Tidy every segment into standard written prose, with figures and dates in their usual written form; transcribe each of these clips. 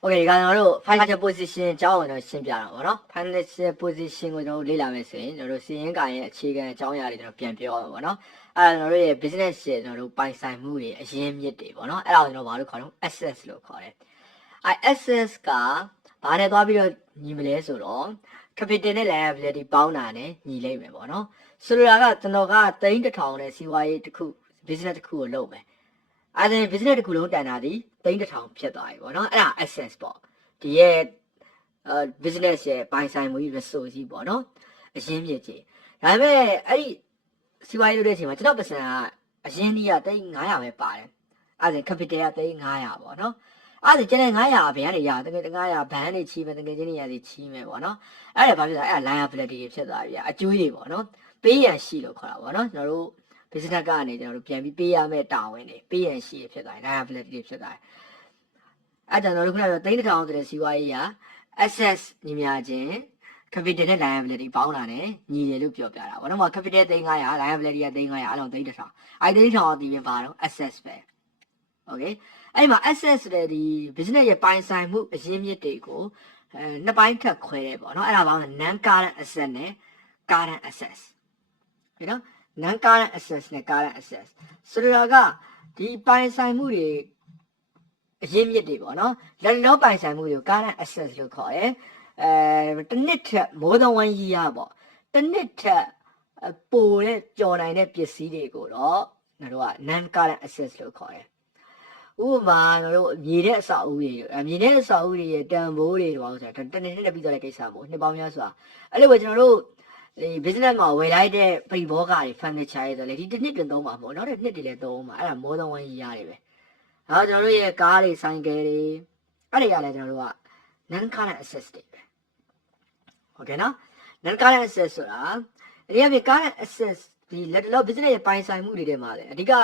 Okay ဒီကကျွန်တော်တို့ financial position အကြောင်းကိုကျွန်တော်ရှင်းပြတာပေါ့နော် financial position ကိုကျွန်တော်တို့လေ့လာမယ်ဆိုရင်ကျွန်တော်တို့စီးရင်ကိုင်ရဲ့အခြေခံအကြောင်းအရာတွေကျွန်တော်ပြန်ပြောရမှာပေါ့နော်အဲ့ဒါကျွန်တော်တို့ရဲ့ business ရဲ့ကျွန်တော်တို့ပိုင်ဆိုင်မှုတွေအရင်းမြစ်တွေပေါ့နော်အဲ့ဒါကိုကျွန်တော်ဘာလို့ခေါ်တော့ assets လို့ခေါ်တယ်အဲ့ assets ကဘာနဲ့သွားပြီးတော့ညီမလဲဆိုတော့ capital နဲ့ liability ပေါင်းတာနဲ့ညီလိမ့်မယ်ပေါ့နော်ဆိုလိုတာကကျွန်တော်က3000နဲ့စီးပွားရေးတစ်ခု business တစ်ခုကိုလုပ်မယ်အဲ့ဒါ business တစ်ခုလုံးတန်တာဒီ3000ဖြစ်သွားပြီပေါ့နော်အဲ့ဒါ access ပေါ့ဒီရဲ့business ရဲ့ပိုင်ဆိုင်မှု resource ကြီးပေါ့နော်အရင်းမြစ်ကြီးဒါပေမဲ့အဲ့ဒီစီးပွားရေးလုပ်တဲ့အချိန်မှာကျွန်တော်ပတ်စံကအရင်းကြီးက3500ပဲပါတယ်အဲ့ဒါ capital က3500ပေါ့နော်အဲ့ဒါကျန်တဲ့900ဘယ်ကနေရတကယ်900ဘန်းနေချီးမယ်တကယ်ချင်းနေရစီချီးမယ်ပေါ့နော်အဲ့ဒါဘာဖြစ်လဲအဲ့ဒါ liability တွေဖြစ်သွားပြီအကျိုးတွေပေါ့နော်ပေးရန်ရှိလို့ခေါ်တာပေါ့နော်ကျွန်တော်တို့ business ကနေကျွန်တော်တို့ပြန်ပြီးပေးရမယ့်တာဝန်တွေပေးရန်ရှိဖြစ်သွားတယ် liability တွေဖြစ်သွားတယ်အဲ့ဒါကျွန်တော်တို့ခုနက3000ဆိုတဲ့စီးပွားရေးက assets ညီမျှခြင်း capital နဲ့ liability ပေါင်းတာနဲ့ညီတယ်လို့ပြောပြတာပေါ့နော် capital 3500 liability က3500အဲ့လို3000အဲ့3000အတီးပြင်ပါတော့ assets ပဲ okay အဲ့မှာ assets ဆိုတဲ့ဒီ business ရဲ့ပိုင်ဆိုင်မှုအရင်းမြစ်တွေကိုနှစ်ပိုင်းထပ်ခွဲတယ်ပေါ့နော်အဲ့ဒါဘာလဲ non current asset နဲ့ current assets ဟဲ့နော် non current assets နဲ့ current assets ဆိုတော့ကဒီပိုင်ဆိုင်မှုတွေအရင်းမြစ်တွေပေါ့နော်လက်လောပိုင်ဆိုင်မှုတွေကို current assets လို့ခေါ်တယ်တစ်နှစ်ထက် more than 1 year ပေါ့တစ်နှစ်ထက်ပိုတဲ့ကြော်နိုင်တဲ့ပစ္စည်းတွေကိုတော့ကျွန်တော်တို့က non current assets လို့ခေါ်တယ်ဥပမာကျွန်တော်တို့မြေတဲ့အဆောက်အဦတွေမြေတဲ့အဆောက်အဦတွေရဲ့တန်ဖိုးတွေတော့ဆိုတာတနေ့နဲ့ပြီးသွားတဲ့ကိစ္စပေါ့နှစ်ပေါင်းများစွာအဲ့လိုပဲကျွန်တော်တို့ဒီ business မှာဝယ်လိုက်တဲ့ပရိဘောဂတွေ furniture တွေဆိုလေဒီတစ်နှစ်တင်သုံးပါပေါ့နောက်တဲ့နှစ်တွေလည်းသုံးပါအဲ့ဒါ more than 1 year တွေပဲအဲ့တော့ကျွန်တော်တို့ရဲ့ကားတွေဆိုင်ကယ်တွေအဲ့တွေကလည်းကျွန်တော်တို့က non current assets တွေပဲဟုတ်ကဲ့နော် non current assets ဆိုတာဒီကပြ current assets ဒီလက်လော business ရဲ့ပိုင်ဆိုင်မှုတွေထဲမှာလေအဓိက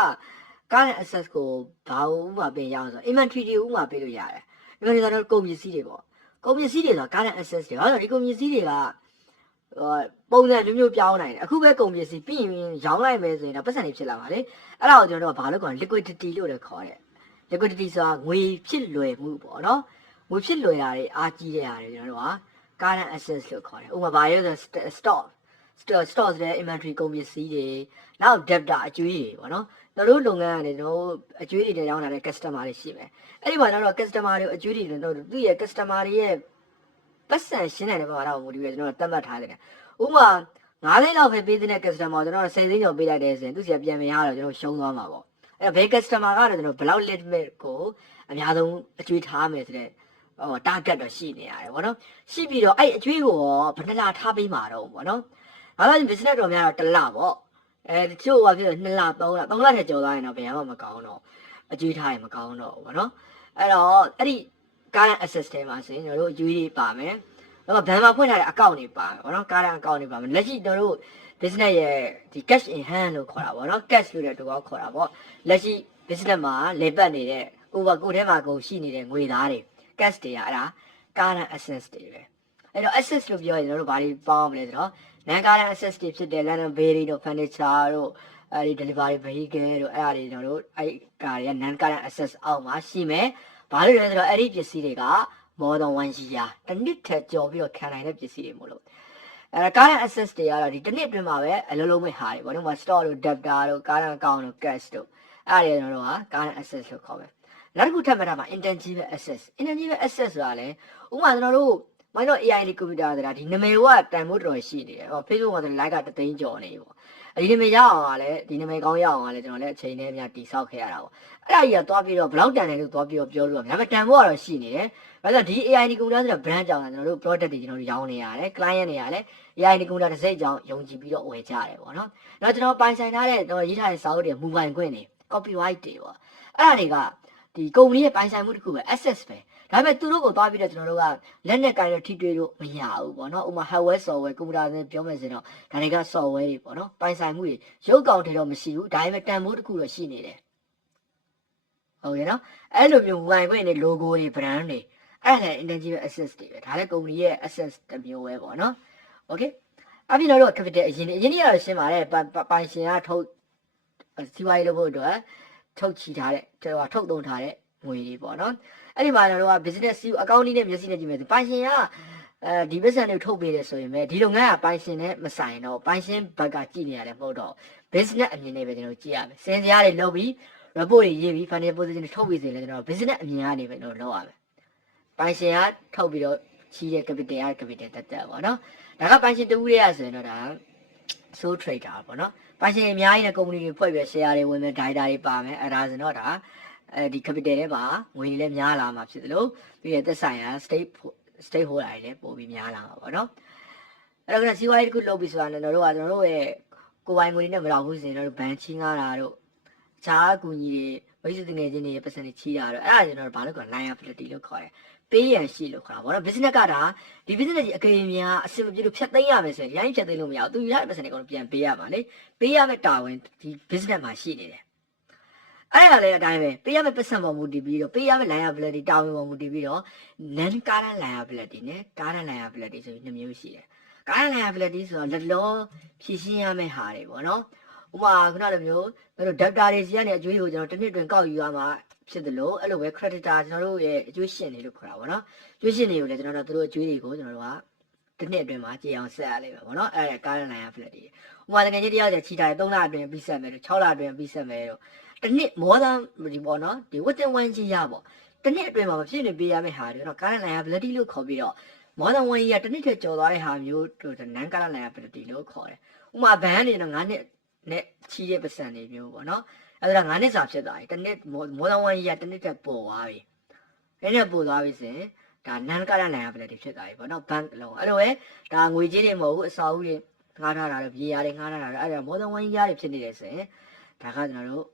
current assets ကိုဘာဥမာပြင်ရအောင်ဆို inventory တွေဥမာပေးလို့ရတယ် inventory ဆိုတော့ကုန်ပစ္စည်းတွေပေါ့ကုန်ပစ္စည်းတွေဆို current assets တွေဘာလို့ဒီကုန်ပစ္စည်းတွေကပုံစံမျိုးမျိုးပြောင်းနိုင်တယ်အခုပဲကုန်ပစ္စည်းပြီးရင်ရောင်းလိုက်မယ်ဆိုရင်တော့ပတ်စံတွေဖြစ်လာပါလေအဲ့ဒါကိုကျွန်တော်တို့ကဘာလို့ခေါ်လဲ liquidity လို့လည်းခေါ်တယ် liquidity ဆိုတာငွေဖြစ်လွယ်မှုပေါ့နော်ငွေဖြစ်လွယ်တာတွေအားကြီးတဲ့ဟာတွေကျွန်တော်တို့က current assets လို့ခေါ်တယ်ဥပမာဘာလဲဆို stock ဆိုတဲ့ inventory ကုန်ပစ္စည်းတွေနောက် debtor အကြွေးတွေပေါ့နော်တို့လုပ်ငန်းကနေကျွန်တော်အကျွေးတွေရောင်းလာတဲ့ customer တွေရှိမယ်အဲ့ဒီမှာတော့ customer တွေအကျွေးတွေတို့သူ့ရဲ့ customer တွေရဲ့ပတ်စံရှင်းနိုင်တဲ့ပမာဏကိုမူတည်ပြီးကျွန်တော်သတ်မှတ်ထားတယ်ဥပမာ9သိန်းလောက်ပဲပေးတဲ့ customer ကျွန်တော်10သိန်းကျော်ပေးလိုက်တယ်ဆိုရင်သူ့စီကပြန်မရတော့ကျွန်တော်ရှုံးသွားမှာပေါ့အဲ့ဘယ် customer ကတော့ကျွန်တော်ဘယ်လောက် limit ကိုအများဆုံးအကျွေးထားမယ်ဆိုတဲ့target တော့ရှိနေရတယ်ဗောနော်ရှိပြီးတော့အဲ့အကျွေးကိုဘယ်နှလားထားပေးမှာတော့ဗောနော်ဘာလို့ business တော်များတော့တစ်လပေါ့တချို့ကဖြစ်တော့2လ3လထက်ကျော်သွားရင်တော့ဘယ်မှမကောင်းတော့အကျွေးထားရင်မကောင်းတော့ဘူးဗောနော်အဲ့တော့အဲ့ဒီ current assets ထဲမှာဆိုရင်ကျွန်တော်တို့အကျွေးတွေပါမယ်တော့ဘဏ်မှာဖွင့်ထားတဲ့ account တွေပါမယ်ဗောနော် current account တွေပါမယ်လက်ရှိကျွန်တော်တို့ business ရဲ့ဒီ cash in hand လို့ခေါ်တာဗောနော် cash လို့တဲ့တူကောခေါ်တာဗောလက်ရှိ business မှာလေပတ်နေတဲ့ကိုယ်ထဲမှာကိုရှိနေတဲ့ငွေသားတွေ cash တွေကအဲ့ဒါ current assets တွေပဲအဲ့တော့ assets လို့ပြောရင်ကျွန်တော်တို့ဘာတွေပေါင်းမလဲဆိုတော့non current assets တွေဖြစ်တဲ့ land and building တို့ furniture တို့အဲဒီ delivery vehicle တို့အဲ့ဒါတွေကျွန်တော်တို့အဲ့ကာတွေက non current assets အောက်မှာရှိမယ်ဘာလို့လဲဆိုတော့အဲ့ဒီပစ္စည်းတွေက more than 1 year တစ်နှစ်ထက်ကျော်ပြီးတော့ခံနိုင်တဲ့ပစ္စည်းတွေမို့လို့အဲ့ current assets တွေကတော့ဒီတစ်နှစ်အတွင်းမှာပဲအလုံးလုံးမဲ့ဟာတွေပေါ့နော် stock တို့ debtor တို့ current account တို့ cash တို့အဲ့ဒါတွေကျွန်တော်တို့က current assets လို့ခေါ်မယ်နောက်တစ်ခုထပ်မှတ်ထားမှာ intangible assets ဆိုတာလေဥပမာကျွန်တော်တို့မိုင်းတော့ AI လေး computer ဆိုတာဒီနာမည်ကတန်ဖိုးတော်ရှိနေတယ်Facebook မှာဆို like က3သိန်းကျော်နေပြီပေါ့ဒီနာမည်ရအောင်ကလည်းဒီနာမည်ကောင်းရအောင်ကလည်းကျွန်တော်လည်းအချိန်နဲ့အများတိဆောက်ခဲ့ရတာပေါ့အဲ့ဒါကြီးကသွားပြီးတော့ဘလောက်တန်တယ်လို့သွားပြီးတော့ပြောလို့ဒါပေမဲ့တန်ဖိုးကတော့ရှိနေတယ်ဘာလို့ဒီ AI ဒီ computer ဆိုတာ brand ကြောင့်ကျွန်တော်တို့ product တွေကျွန်တော်တို့ရောင်းနေရတယ် client တွေကလည်း AI ဒီ computer တစ်စိတ်ကြောင့်ယုံကြည်ပြီးတော့ဝယ်ကြတယ်ပေါ့နော်နောက်ကျွန်တော်ပိုင်ဆိုင်ထားတဲ့ကျွန်တော်ရေးထားတဲ့စာအုပ်တွေမူပိုင်ခွင့်တွေ copyright တွေပေါ့အဲ့ဒါတွေကဒီကုမ္ပဏီရဲ့ပိုင်ဆိုင်မှုတစ်ခုပဲ assets ပဲဒါပေမဲ့သူတို့ကိုသွားပြီးတော့ကျွန်တော်တို့ကလက်နဲ့ကိုင်လို့ထိတွေ့လို့မရဘူးပေါ့နော်ဥပမာ hardware software ကွန်ပျူတာနဲ့ပြောမယ်ဆိုတော့ဒါတွေက software တွေပေါ့နော်ပိုင်ဆိုင်မှုတွေရုပ်ကောင်တွေတော့မရှိဘူးဒါပေမဲ့တန်ဖိုးတစ်ခုတော့ရှိနေတယ်ဟုတ်ရဲ့နော်အဲ့လိုမျိုးဝိုင်ခွင့်တွေ logo တွေ brand တွေအဲ့ဒါလည်း intangible assets တွေပဲဒါလည်းကုမ္ပဏီရဲ့ assets တစ်မျိုးပဲပေါ့နော် okay အပြင်တော့ capital အရင်ကြီးကတော့ရှင်းပါတယ်ပိုင်ရှင်ကထုတ်စီးပွားရေးလုပ်ဖို့အတွက်ထုတ်ချီထားတဲ့ထုတ်သုံးထားတဲ့ ငွေတွေပေါ့နော်အဲ့ဒီမှာတော့ business အကောင့်နည်းနဲ့မျက်စိနဲ့ကြည့်မယ်ပိုင်ရှင်ကဒီပတ်စံတွေထုတ်ပေးတယ်ဆိုရင်ပဲဒီလုပ်ငန်းကပိုင်ရှင်နဲ့မဆိုင်တော့ပိုင်ရှင်ဘက်ကကြည့်နေရတယ်မဟုတ်တော့ business အမြင်နဲ့ပဲကျွန်တော်ကြည့်ရမယ်စင်စရာတွေလုပ်ပြီး report တွေရေးပြီး financial position တွေထုတ်ပြီးဆိုရင်လည်းကျွန်တော် business အမြင်ကနေပဲကျွန်တော်လုပ်ရမယ်ပိုင်ရှင်ကထုတ်ပြီးတော့ချီးတဲ့ capital က capital တက်တက်ပေါ့နော်ဒါကပိုင်ရှင်တူတွေကဆိုရင်တော့ဒါ sole trader ပေါ့နော်ပိုင်ရှင်အများကြီးနဲ့ company တွေဖွဲ့ပြီး share တွေဝင်မယ် data တွေပါမယ်အဲ့ဒါဆိုတော့ဒါဒီ capital တွေပါငွေတွေလည်းများလာမှာဖြစ်တယ်လို့ပြီးရသက်ဆိုင်ရာ state holder တွေလည်းပို့ပြီးများလာမှာပေါ့နော်အဲ့တော့စီးပွားရေးတစ်ခုလုပ်ပြီးဆိုတာကျွန်တော်တို့ရဲ့ကိုယ်ပိုင်ငွေတွေနဲ့မလောက်ဘူးဆိုရင်တို့ဘဏ်ချီးငားတာတို့အခြားအကူအညီတွေမိတ်ဆွေငယ်ချင်းတွေရဲ့ပတ်စံတွေချီးတာတို့အဲ့ဒါကျွန်တော်တို့ဘာလို့ခေါ် liability လို့ခေါ်တယ်ပေးရန်ရှိလို့ခေါ်တာဗောနော် business ကဒါဒီ business ကြီးအကယ်များအဆင်မပြေလို့ဖြတ်သိမ်းရမယ်ဆိုရင်ရိုင်းဖြတ်သိမ်းလို့မရဘူးသူယူထားတဲ့ပတ်စံတွေကတော့ပြန်ပေးရမှာလေပေးရမယ့်တာဝန်ဒီ business မှာရှိနေတယ်အဲ့ဒါလည်းအတိုင်းပဲပေးရမယ့်ပတ်စံပေါ်မူတည်ပြီးတော့ပေးရမယ့် liability တာဝန်ပေါ်မူတည်ပြီးတော့ non current liability နဲ့ current liability ဆိုပြီးနှစ်မျိုးရှိတယ် current liability ဆိုတော့လက်လောဖြည့်ရှင်းရမယ့်ဟာတွေပေါ့နော်ဥပမာခုနလိုမျိုးတို့ data တွေစီကနေအကျွေးကိုကျွန်တော်တစ်နှစ်တွင်ကောက်ယူရမှာဖြစ်တယ်လို့အဲ့လိုပဲ creditor ကျွန်တော်တို့ရဲ့အကျွေးရှင်တွေလို့ခေါ်တာပေါ့နော်အကျွေးရှင်တွေကိုလည်းကျွန်တော်တို့တို့အကျွေးတွေကိုကျွန်တော်တို့ကတစ်နှစ်အတွင်းမှာကြေအောင်ဆက်ရလိမ့်မယ်ပေါ့နော်အဲ့ဒါ current liability ဥပမာတကယ်ကြီးတယောက်ကျချီတာ3လအတွင်းပြီးဆက်မယ်လို့6လအတွင်းပြီးဆက်မယ်လို့တစ်နှစ် more than ဒီပေါ့နော်ဒီ within 1 year ပေါ့တစ်နှစ်အတွင်းမှာမဖြစ်နေပေးရမယ့်ဟာတွေတော့ current liability လို့ခေါ်ပြီးတော့ more than 1 year တစ်နှစ်ထက်ကျော်သွားတဲ့ဟာမျိုးတို့ non current liability လို့ခေါ်တယ်ဥပမာဘဏ်ကနေတော့9နှစ်နဲ့ချီးတဲ့ပတ်စံတွေမျိုးပေါ့နော်အဲ့ဒါ9နှစ်စာဖြစ်သွားပြီတစ်နှစ် more than 1 year တစ်နှစ်ထက်ပိုသွားပြီအဲ့နဲ့ပိုသွားပြီဆိုရင်ဒါ non current liability ဖြစ်သွားပြီပေါ့နော် bank လုံးအဲ့လိုပဲဒါငွေကြေးတွေမဟုတ်ဘူးအစာအုပ်တွေငှားထားတာတို့ပြေးရတွေငှားထားတာတို့အဲ့ဒါ more than 1 year တွေဖြစ်နေတယ်ဆိုရင်ဒါကကျွန်တော်တို့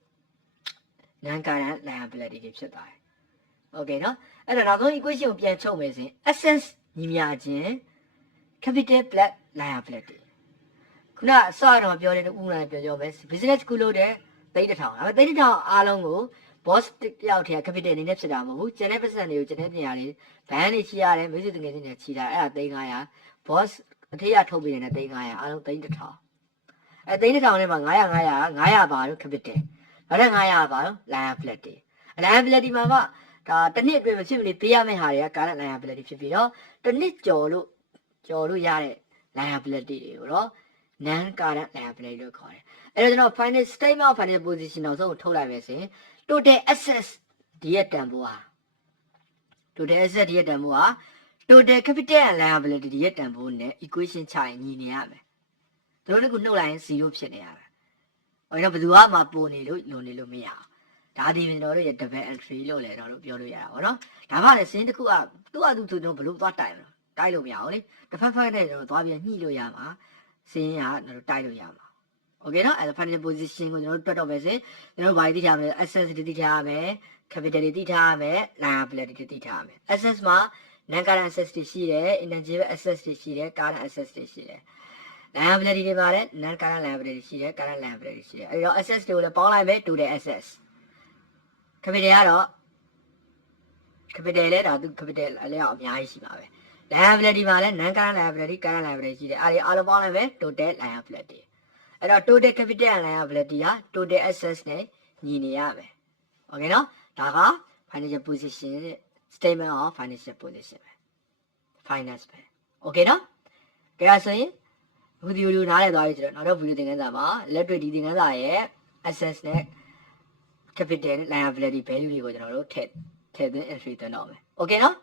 non current liability တွေဖြစ်သွားတယ်โอเคเนาะအဲ့တော့နောက်ဆုံး equation ကိုပြန်ချုပ်မယ်ဆိုရင် assets ညီမျှခြင်း capital plus liability ခုနအစတော့ပြောတဲ့ဥပမာပြောမယ် business ကုလို့တဲ့3000ဒါပေမဲ့3000အားလုံးကို boss တယောက်တည်း capital အနေနဲ့ဖြစ်တာမဟုတ်ဘူးကျန်တဲ့ပတ်စံတွေကိုကျန်တဲ့ပညာတွေဘဏ်တွေချီရတယ်မိတ်ဆွေတကယ်ချင်းတွေချီတာအဲ့ဒါ3500 boss အထက်ရထုတ်ပေးနေတဲ့3500အားလုံး3000အဲ့3000ထဲမှာ900ပါလို့ capital နောက်တဲ့900ပါလို့ liability liability မှာကဒါတစ်နှစ်အတွင်းမဖြစ်မနေပေးရမယ့်ဟာတွေက current liability ဖြစ်ပြီးတော့တစ်နှစ်ကျော်လို့ရတဲ့ liability တွေကိုတော့ non current liability လို့ခေါ်တယ်အဲ့တော့ကျွန်တော် final statement of financial position နောက်ဆုံးကိုထုတ်လိုက်မယ်ဆိုရင် total assets ဒီရဲ့တန်ဖိုးဟာ total asset ဒီရဲ့တန်ဖိုးဟာ total capital and liability ဒီရဲ့တန်ဖိုးနဲ့ equation ချရင်ညီနေရမယ်တို့တို့ကနှုတ်လိုက်ရင်0ဖြစ်နေရမယ်ဟိုတော့ဘယ်သူမှပိုနေလို့လွန်နေလို့မရအောင်ဒါဒီကျွန်တော်တို့ရဲ့ double entry လို့လည်းတော့ပြောလို့ရတာပေါ့နော်ဒါမှလည်းစင်းတစ်ခုကသူ့အတူဆိုတော့ဘလို့သွားတိုင်မလို့တိုက်လို့မရအောင်လေတစ်ဖက်ဖက်နဲ့ကျွန်တော်သွားပြီးညှိလို့ရမှာစင်းကကျွန်တော်တိုက်လို့ရမှာโอเคเนาะအဲ့ဒါ financial position ကိုကျွန်တော်တို့တွက်တော့မယ်ဆိုကျွန်တော်ဘာတွေသိထားမလဲ assets တွေသိထားရမယ် capital တွေသိထားရမယ် liability တွေသိထားရမယ် assets မှာ non current assets တွေရှိတယ် intangible assets တွေရှိတယ် current assets တွေရှိတယ် liability တွေမှာလည်း non current liability ရှိတယ် current liability ရှိတယ်အဲ့တော့ assets တွေကိုလည်းပေါင်းလိုက်မယ် total assets capital ကတော့ capital လည်းဒါသူ capital လည်းအများကြီးရှိပါပဲ liability မှာလည်း non current liability current liability ရှိတယ်အဲ့ဒီအားလုံးပေါင်းလိုက်မယ် total liability အဲ့တော့ total capital and liability ဟာ total assets နဲ့ညီနေရမယ်โอเคเนาะဒါက financial position statement of financial position ပဲ finance ပဲโอเคเนาะကြည့်ရဆိုရင်ဗီဒီယိုလေးနားလည်သွားပြီဆိုတော့နောက်တော့ဗီဒီယိုသင်ခန်းစာမှာလက်တွေ့ဒီသင်ခန်းစာရဲ့ assets နဲ့ capital နဲ့ liability value တွေကိုကျွန်တော်တို့ထည့်သွင်း entry သွင်းတော့မယ်โอเคเนาะ